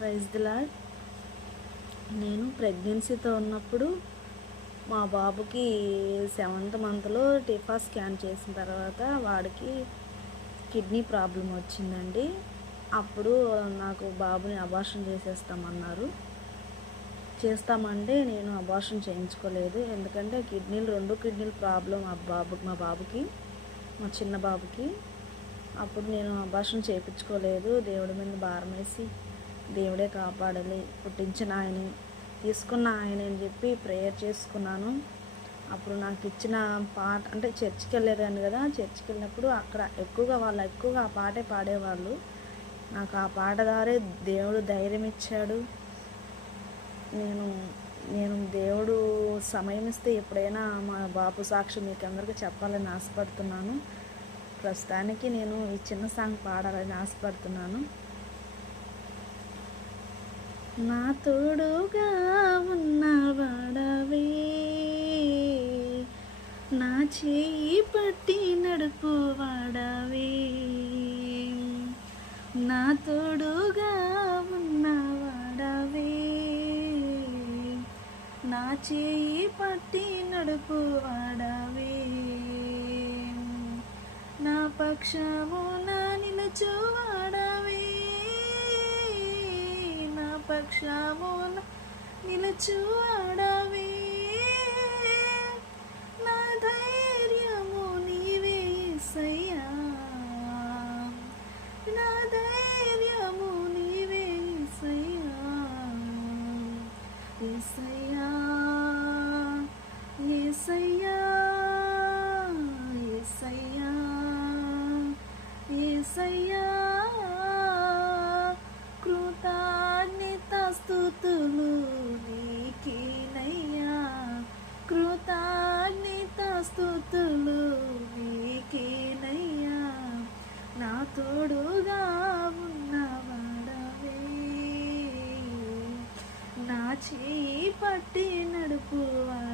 Praise the lord. నేను ప్రెగ్నెన్సీతో ఉన్నప్పుడు మా బాబుకి 7th మంత్లో టీఫా స్కాన్ చేసిన తర్వాత వాడికి కిడ్నీ ప్రాబ్లం వచ్చిందండి. అప్పుడు నాకు బాబుని అబార్షన్ చేస్తామంటే నేను అబార్షన్ చేయించుకోలేదు. ఎందుకంటే రెండు కిడ్నీలు ప్రాబ్లం మా బాబుకి, మా చిన్న బాబుకి. అప్పుడు నేను అబార్షన్ చేయించుకోలేదు. దేవుడి మీద భారం వేసి దేవుడే కాపాడాలి, పుట్టించిన ఆయన, తీసుకున్న ఆయన అని చెప్పి ప్రేయర్ చేసుకున్నాను. అప్పుడు నాకు ఇచ్చిన పాట అంటే చర్చికి వెళ్ళేదాన్ని కదా, చర్చికి వెళ్ళినప్పుడు అక్కడ ఎక్కువగా ఆ పాటే పాడేవాళ్ళు. నాకు ఆ పాట ద్వారా దేవుడు ధైర్యం ఇచ్చాడు. నేను దేవుడు సమయం ఇస్తే ఎప్పుడైనా మా బాబు సాక్షి మీకు అందరికీ చెప్పాలని ఆశపడుతున్నాను. ప్రస్తుతానికి నేను ఈ చిన్న సాంగ్ పాడాలని ఆశపడుతున్నాను. నా తోడుగా ఉన్నవాడవే, నా చేయి పట్టి నడుపువాడవే, నా తోడుగా ఉన్నవాడవే, నా చేయి పట్టి నడుపువాడవే, నా పక్షమున నిలుచువాడవే, నా పక్షమున నిలుచువాడవే, నా ధైర్యము నీవే యేసయ్యా, నా ధైర్యము నీవే యేసయ్యా, యేసయ్యా, యేసయ్యా, యేసయ్యా, యేసయ్యా, కృతజ్ఞతాస్తుతులు నీకేనయ్యా, కృతజ్ఞతాస్తుతులు నీకేనయ్యా, నా తోడుగా ఉన్నవాడవే, నా చేయి పట్టి నడుపువాడవే.